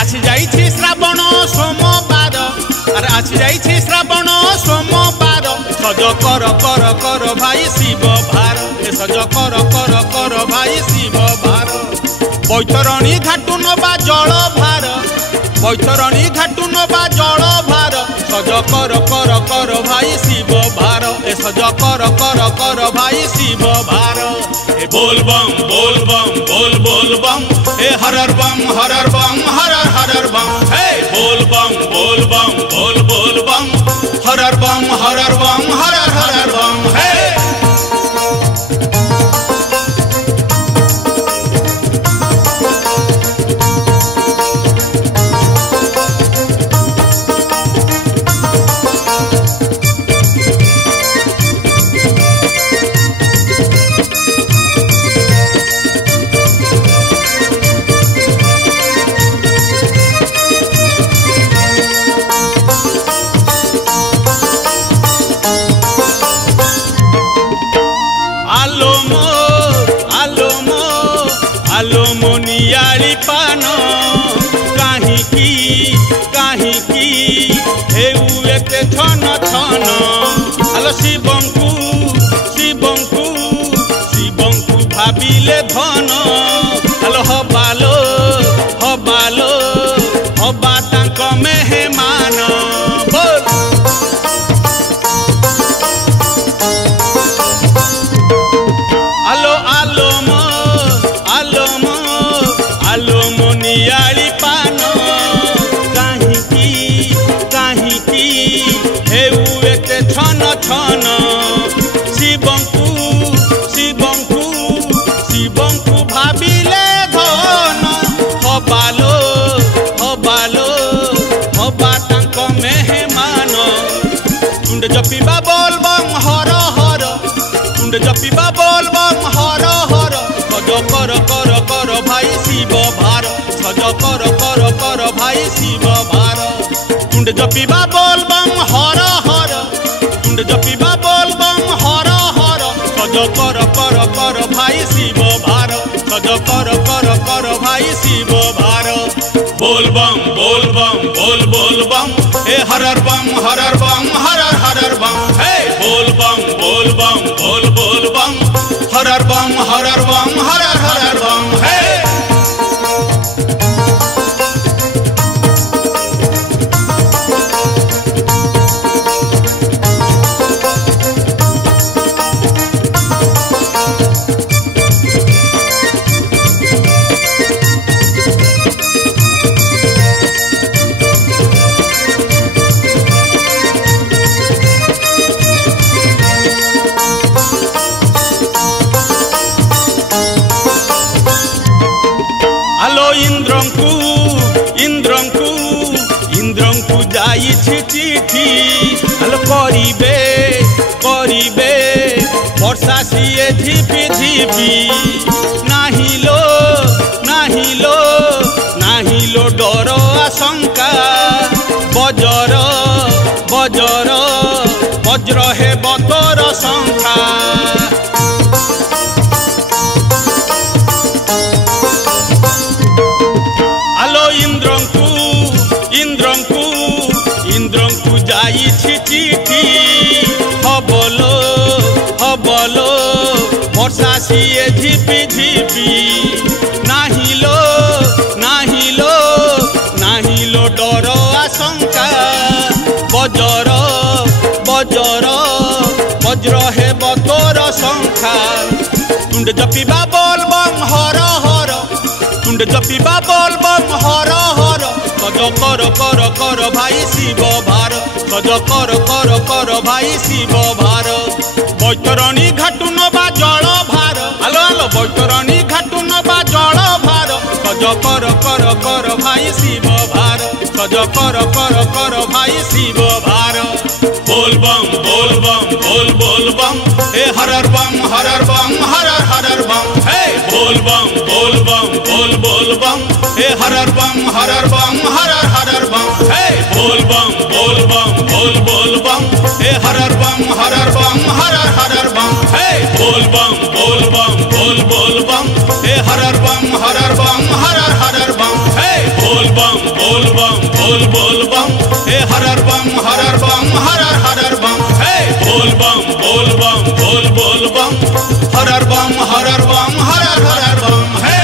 आसी जाइछि श्रावण सोमवार अरे आसी जाइछि श्रावण सोमवार सज कर कर कर भाई शिव भार सज कर कर कर भाई शिव भार बैतरणी घाटू नबा जल भार बैतरणी घाटू नबा जल भार सज कर कर कर भाई शिव भार सज कर कर कर भाई शिव भार बोल बम बोल बम बोल बोल बम हरर बम हरर बम हरर हरर बम बोल बम बोल बोल बम हरर बम हरर बम हरर हरर बम आलो मोनियाली पान कहीं हेउ एते छन छन आलो शिवंकु भाबिले धन आलो हबालो हबा तांक मेहमान बोल आलो मोनियाली पान कहीं हेउ एते छन छन शिवंकु भाबिले धन हबालो हबा तांक मेहमान तुंड जपिबा बोल बम हर हर तुंड जपिबा बोल बम हर हर सज कर कर कर भाई शिव भार सज कर कर कर भाई शिव भार तुंड जपिबा बोल बम हर हर तुंड जपिबा बोल बम हर हर सज कर कर कर भाई शिव भार सज कर कर कर भाई शिव भार बोल बम बोल बम बोल बम हरर बम हरर बम हरर हरर बम बोल बम बोल बम हरर बम हरर हरर बम इंद्रंकु जाइछि चिठी आलो करिबे वर्षा सिए झिपि झिपि नाही लो डर आशंका वज्र हे बतर शंका आलो इंद्रंकु जाइछि चिठी हबलो वर्षा सिए झिपि झिपि नाही लो डर आशंका वज्र हे बतर शंखा तुंड जपिबा बोल बम हर हर तुंड जपिबा बोल बम हर हर सज कर कर कर भाई शिव भार सज कर कर कर भाई शिव भार बैतरणी घाटू नबा जल भार आलो आलो बैतरणी घाटू नबा जल भार सज कर कर कर भाई शिव भार सज कर कर कर भाई शिव भार बोल बम बोल बम हरर बम हरर हरर बम बोल बम बोल बम हरर बम हरर हरर बम बोल बम बोल बम हरर बम हरर हरर बम बोल बम बोल बम हरर बम हरर हरर बम बोल बम बोल बोल बम हे हरर बम हरर बम हरर हरर बम हे बोल बम बोल बम बोल बम हरर बम हरर बम हे।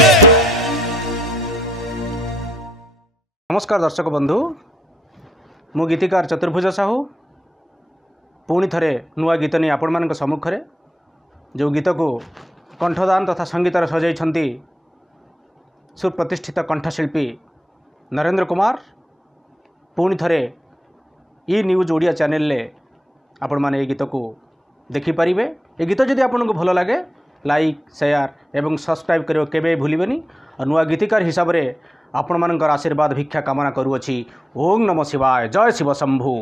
नमस्कार दर्शक बंधु, मु गीतिकार चतुर्भुज साहू पुणी थे नुआ गीत नहीं आपण मान सम्मुखें जो गीत को कंठदान तथा संगीतार सजाई सुप्रतिष्ठित कंठशिल्पी नरेंद्र कुमार। पुणी थे ई न्यूज ओडिया चैनल ले आपण माने गीत को देखिपारे। ये गीत जदि आपन को भल लगे लाइक शेयर एवं सब्सक्राइब करियो केबे भूलिबेनी। और नुआ गीतिकार हिसाब रे आपण मानकर आशीर्वाद भिक्षा कामना करूअछि। ओम नमः शिवाय। जय शिव शंभु।